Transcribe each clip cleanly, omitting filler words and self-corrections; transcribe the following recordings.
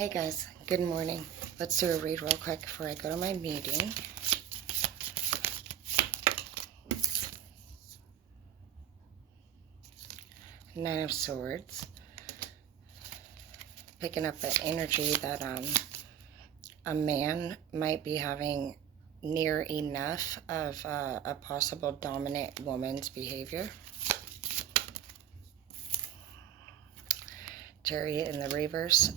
Hey guys, good morning. Let's do a read real quick before I go to my meeting. Nine of Swords. Picking up the energy that a man might be having near enough of a possible dominant woman's behavior. Chariot in the reverse.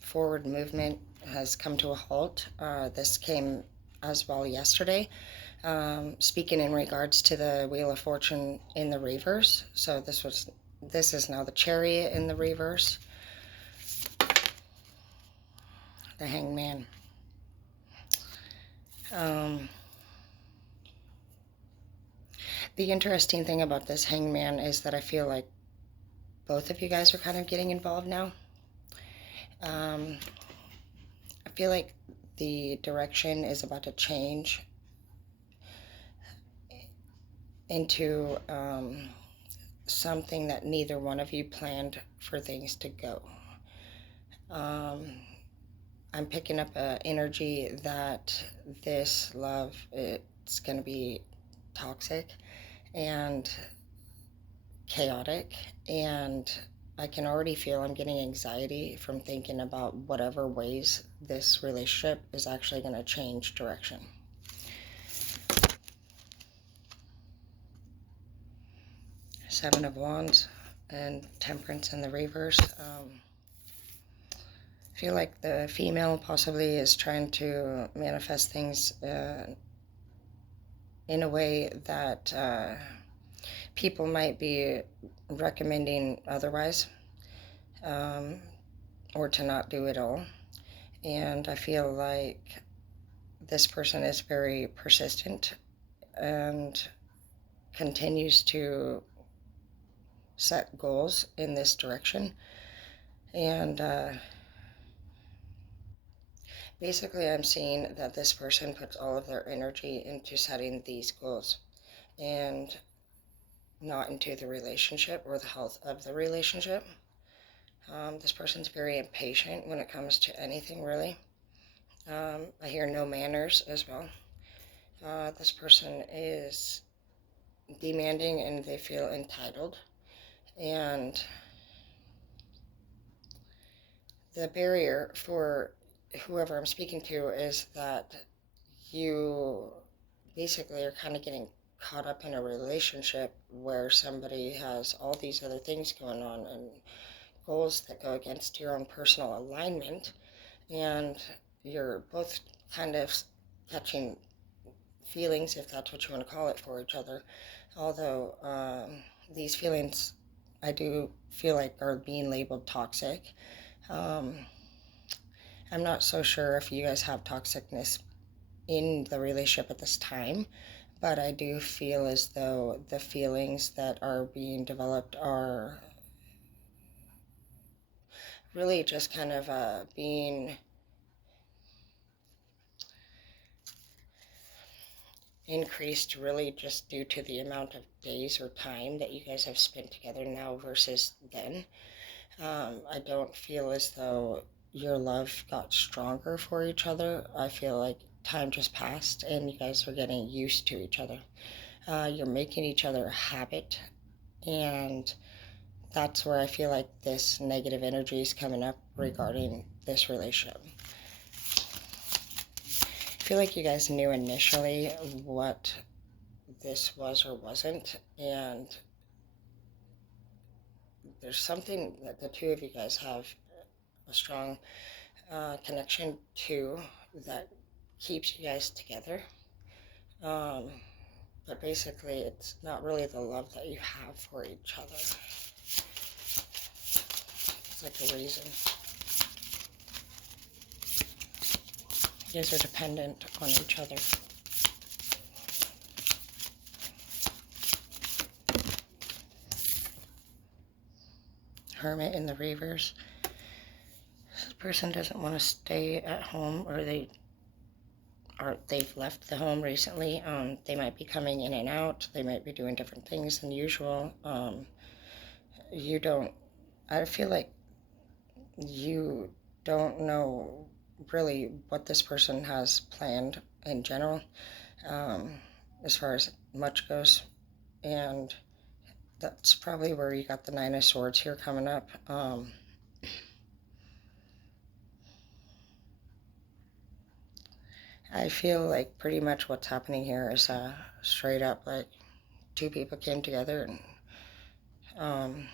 Forward movement has come to a halt. This came as well yesterday. Speaking in regards to the Wheel of Fortune in the reverse. So this is now the Chariot in the reverse. The Hangman. The interesting thing about this Hangman is that I feel like both of you guys are kind of getting involved now. I feel like the direction is about to change into something that neither one of you planned for things to go. I'm picking up an energy that this love, it's going to be toxic and chaotic, and I can already feel I'm getting anxiety from thinking about whatever ways this relationship is actually going to change direction. Seven of Wands and Temperance in the reverse. I feel like the female possibly is trying to manifest things in a way that people might be recommending otherwise, or to not do it all. And I feel like this person is very persistent and continues to set goals in this direction. And basically, I'm seeing that this person puts all of their energy into setting these goals and not into the relationship or the health of the relationship. This person's very impatient when it comes to anything, really. I hear no manners as well. This person is demanding and they feel entitled. And the barrier for whoever I'm speaking to is that you basically are kind of getting caught up in a relationship where somebody has all these other things going on and goals that go against your own personal alignment, and you're both kind of catching feelings, if that's what you want to call it, for each other. Although these feelings, I do feel like, are being labeled toxic. I'm not so sure if you guys have toxicness in the relationship at this time, but I do feel as though the feelings that are being developed are really just kind of being increased really just due to the amount of days or time that you guys have spent together now versus then. I don't feel as though your love got stronger for each other. I feel like time just passed and you guys are getting used to each other. You're making each other a habit, and that's where I feel like this negative energy is coming up regarding this relationship. I feel like you guys knew initially what this was or wasn't, and there's something that the two of you guys have a strong connection to that keeps you guys together. But basically, it's not really the love that you have for each other. It's like a reason. You guys are dependent on each other. Hermit in the reverse. This person doesn't want to stay at home, or they've left the home recently. They might be coming in and out. They might be doing different things than usual. I feel like you don't know really what this person has planned in general, um, as far as much goes. And that's probably where you got the Nine of Swords here coming up. I feel like pretty much what's happening here is straight up like two people came together and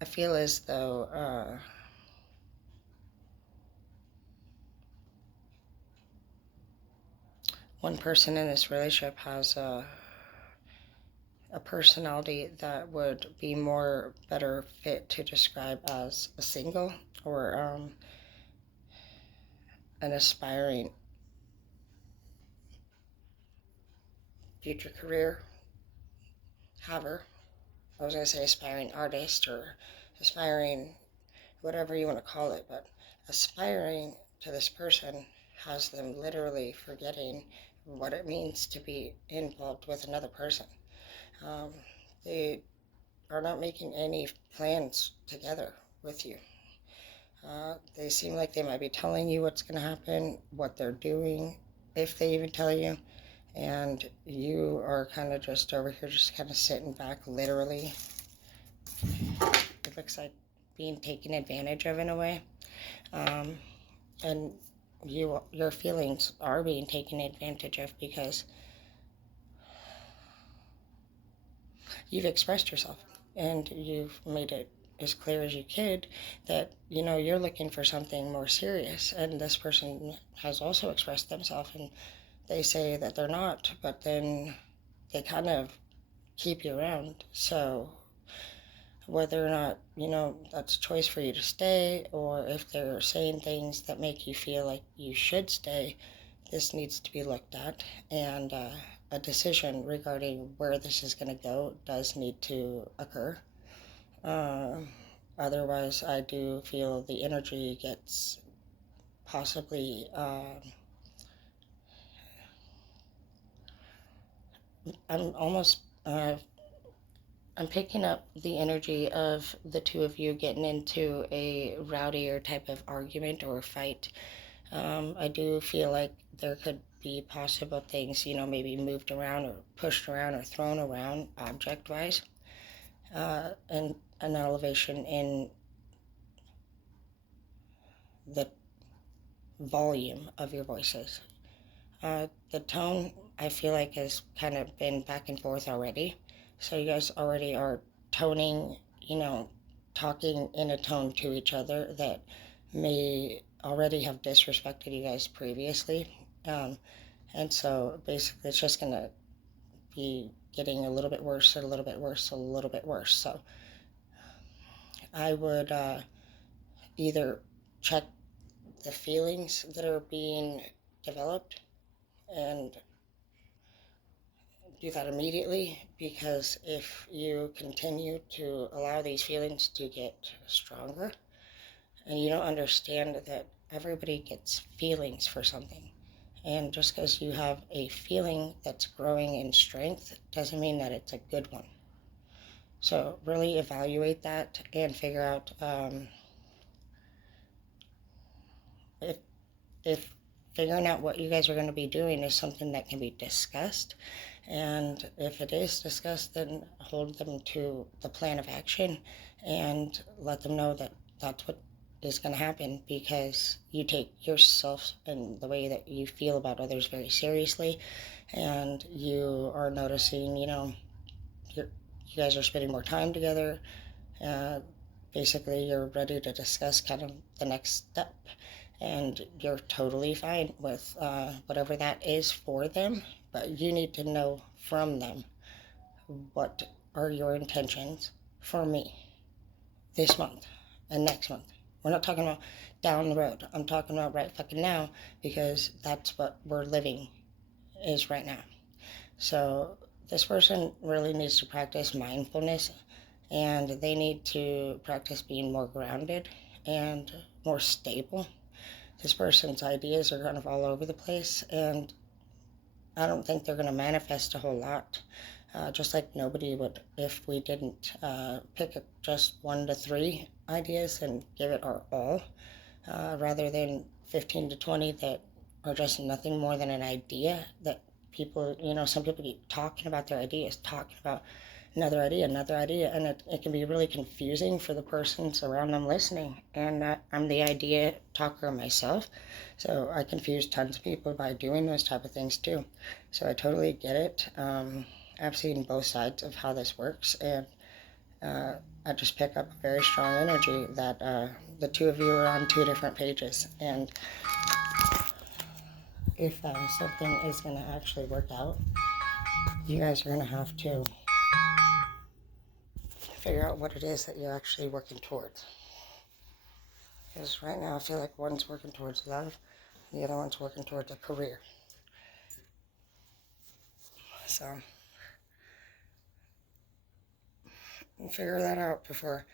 I feel as though one person in this relationship has a personality that would be more better fit to describe as a single or an aspiring future career haver. I was going to say aspiring artist or aspiring whatever you want to call it, but aspiring to this person has them literally forgetting what it means to be involved with another person. They are not making any plans together with you. They seem like they might be telling you what's going to happen, what they're doing, if they even tell you, and you are kind of just over here just kind of sitting back, literally. It looks like being taken advantage of in a way. And your feelings are being taken advantage of because you've expressed yourself and you've made it as clear as you could that you're looking for something more serious, and this person has also expressed themselves and they say that they're not, but then they kind of keep you around. So whether or not that's a choice for you to stay, or if they're saying things that make you feel like you should stay, this needs to be looked at, and a decision regarding where this is going to go does need to occur. Otherwise, I do feel the energy gets possibly I'm almost I'm picking up the energy of the two of you getting into a rowdier type of argument or fight. I do feel like there could be possible things, maybe moved around or pushed around or thrown around object-wise, and an elevation in the volume of your voices. The tone, I feel like, has kind of been back and forth already. So you guys already are toning, talking in a tone to each other that may already have disrespected you guys previously. And so basically it's just going to be getting a little bit worse, a little bit worse, a little bit worse. So I would either check the feelings that are being developed and do that immediately, because if you continue to allow these feelings to get stronger and you don't understand that everybody gets feelings for something, and just because you have a feeling that's growing in strength doesn't mean that it's a good one. So really evaluate that and figure out if figuring out what you guys are going to be doing is something that can be discussed. And if it is discussed, then hold them to the plan of action and let them know that that's what is going to happen, because you take yourself and the way that you feel about others very seriously, and you are noticing, you guys are spending more time together. Basically, you're ready to discuss kind of the next step, and you're totally fine with whatever that is for them, but you need to know from them what are your intentions for me this month and next month. We're not talking about down the road. I'm talking about right fucking now, because that's what we're living is right now. So this person really needs to practice mindfulness, and they need to practice being more grounded and more stable. This person's ideas are kind of all over the place, and I don't think they're going to manifest a whole lot. Just like nobody would if we didn't pick just 1 to 3 ideas and give it our all, rather than 15 to 20 that are just nothing more than an idea that people, some people keep talking about their ideas, talking about another idea, and it can be really confusing for the persons around them listening. And I'm the idea talker myself, so I confuse tons of people by doing those type of things too. So I totally get it. I've seen both sides of how this works, and I just pick up a very strong energy that the two of you are on 2 different pages. And if something is going to actually work out, you guys are going to have to figure out what it is that you're actually working towards. Because right now I feel like one's working towards love, and the other one's working towards a career. So figure that out before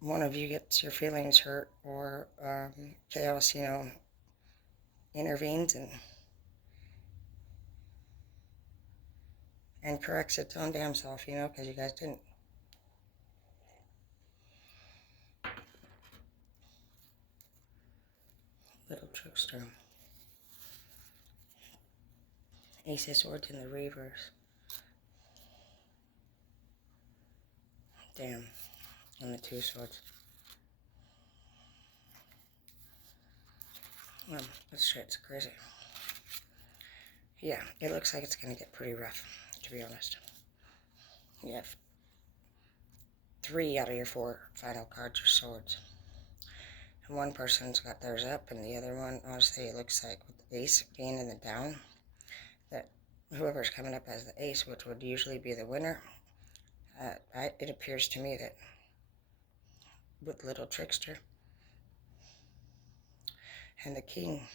one of you gets your feelings hurt or chaos, intervenes and corrects its own damn self, because you guys didn't. Little trickster. Ace of Swords in the reverse. Damn. And the 2 swords. This shit's crazy. Yeah, it looks like it's going to get pretty rough, to be honest. You have 3 out of your 4 final cards are swords. And one person's got theirs up, and the other one, honestly, it looks like with the ace being in the down, that whoever's coming up as the ace, which would usually be the winner, it appears to me that with Little Trickster and the king,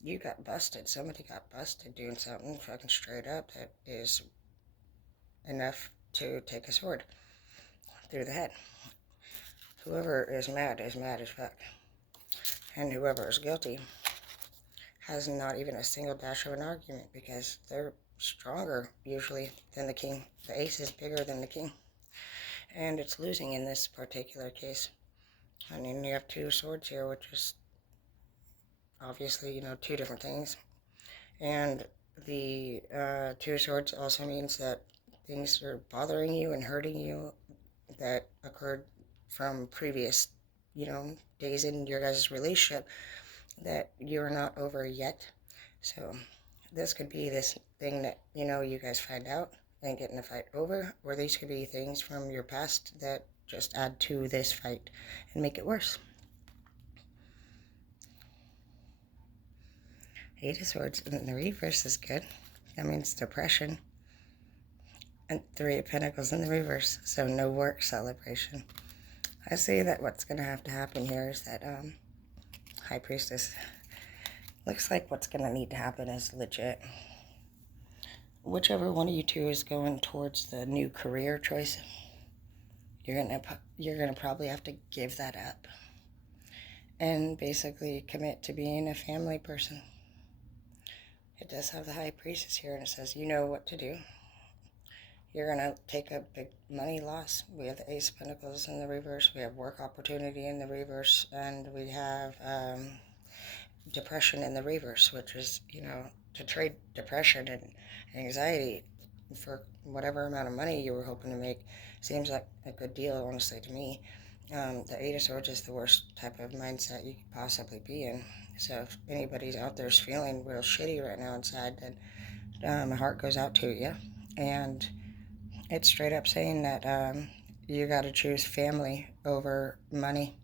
you got busted. Somebody got busted doing something fucking straight up that is enough to take a sword through the head. Whoever is mad as fuck. And whoever is guilty has not even a single dash of an argument, because they're stronger usually than the king. The ace is bigger than the king. And it's losing in this particular case. I mean, you have 2 swords here, which is obviously, 2 different things. And the 2 swords also means that things are bothering you and hurting you that occurred from previous, days in your guys' relationship that you're not over yet. So this could be this thing that, you guys find out and get in a fight over, or these could be things from your past that just add to this fight and make it worse. 8 of Swords in the reverse is good. That means depression. And 3 of Pentacles in the reverse, so no work celebration. I see that what's going to have to happen here is that High Priestess, looks like what's going to need to happen is legit. Whichever one of you 2 is going towards the new career choice, you're gonna probably have to give that up and basically commit to being a family person. It does have the High Priestess here, and it says you know what to do. You're going to take a big money loss. We have the Ace of Pentacles in the reverse. We have work opportunity in the reverse. And we have depression in the reverse, which is, to trade depression and anxiety for whatever amount of money you were hoping to make seems like a good deal, honestly, to me. The 8 of Swords is the worst type of mindset you could possibly be in. So if anybody out there is feeling real shitty right now inside, then my heart goes out to you. And it's straight up saying that you got to choose family over money.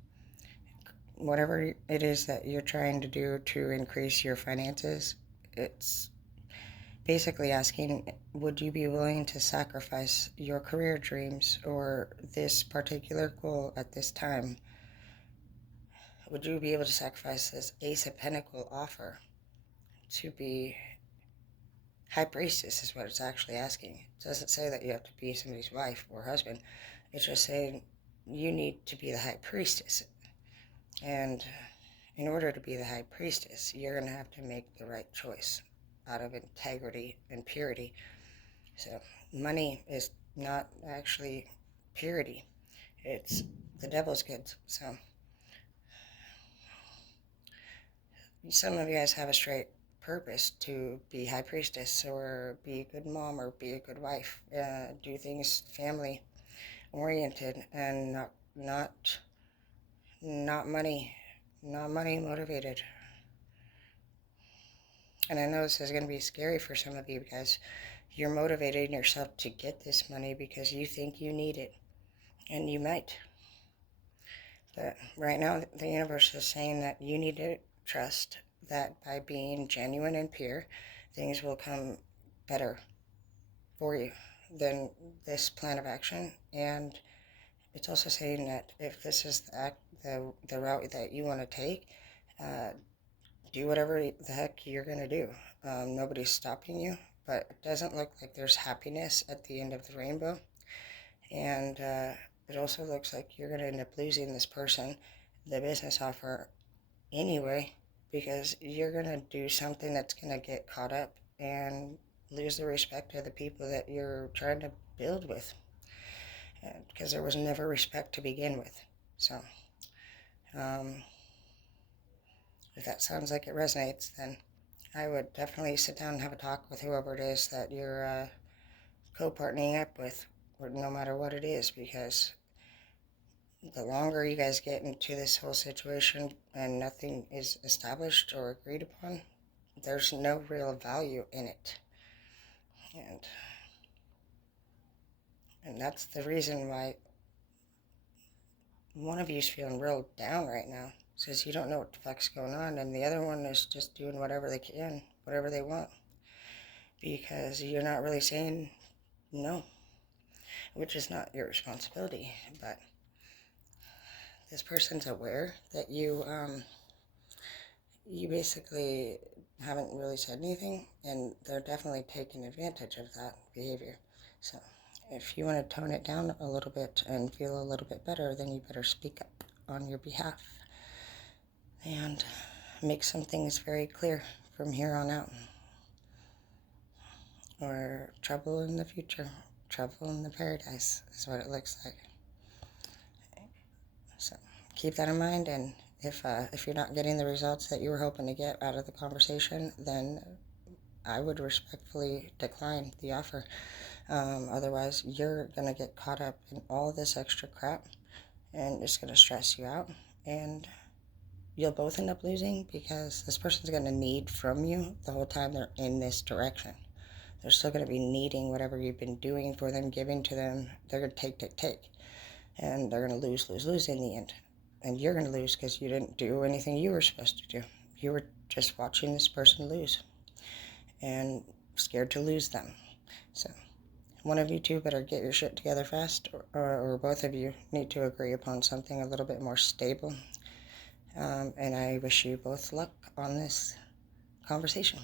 Whatever it is that you're trying to do to increase your finances, it's basically asking, would you be willing to sacrifice your career dreams or this particular goal at this time? Would you be able to sacrifice this Ace of Pentacles offer to be High Priestess is what it's actually asking. It doesn't say that you have to be somebody's wife or husband. It's just saying you need to be the High Priestess. And in order to be the High Priestess, you're going to have to make the right choice out of integrity and purity. So money is not actually purity. It's the devil's goods. So some of you guys have a straight purpose to be high priestess or be a good mom or be a good wife, do things family oriented and not money motivated. And I know this is going to be scary for some of you because you're motivating yourself to get this money because you think you need it, and you might. But right now, the universe is saying that you need to trust that by being genuine and pure, things will come better for you than this plan of action. And it's also saying that if this is the route that you want to take, uh, do whatever the heck you're going to do. Nobody's stopping you, but it doesn't look like there's happiness at the end of the rainbow. And it also looks like you're going to end up losing this person, the business offer, anyway, because you're going to do something that's going to get caught up and lose the respect of the people that you're trying to build with. Because there was never respect to begin with. So, if that sounds like it resonates, then I would definitely sit down and have a talk with whoever it is that you're co-partnering up with, or no matter what it is, because the longer you guys get into this whole situation and nothing is established or agreed upon, there's no real value in it. And that's the reason why one of you is feeling real down right now, says you don't know what the fuck's going on, and the other one is just doing whatever they can, whatever they want, because you're not really saying no, which is not your responsibility. But this person's aware that you basically haven't really said anything, and they're definitely taking advantage of that behavior. So if you want to tone it down a little bit and feel a little bit better, then you better speak up on your behalf and make some things very clear from here on out. Or trouble in the future, trouble in the paradise is what it looks like. So keep that in mind, and if you're not getting the results that you were hoping to get out of the conversation, then I would respectfully decline the offer. Otherwise, you're going to get caught up in all this extra crap, and it's going to stress you out, and you'll both end up losing because this person's going to need from you the whole time they're in this direction. They're still going to be needing whatever you've been doing for them, giving to them. They're going to take. And they're going to lose in the end. And you're going to lose because you didn't do anything you were supposed to do. You were just watching this person lose and scared to lose them. So one of you two better get your shit together fast, or both of you need to agree upon something a little bit more stable. And I wish you both luck on this conversation.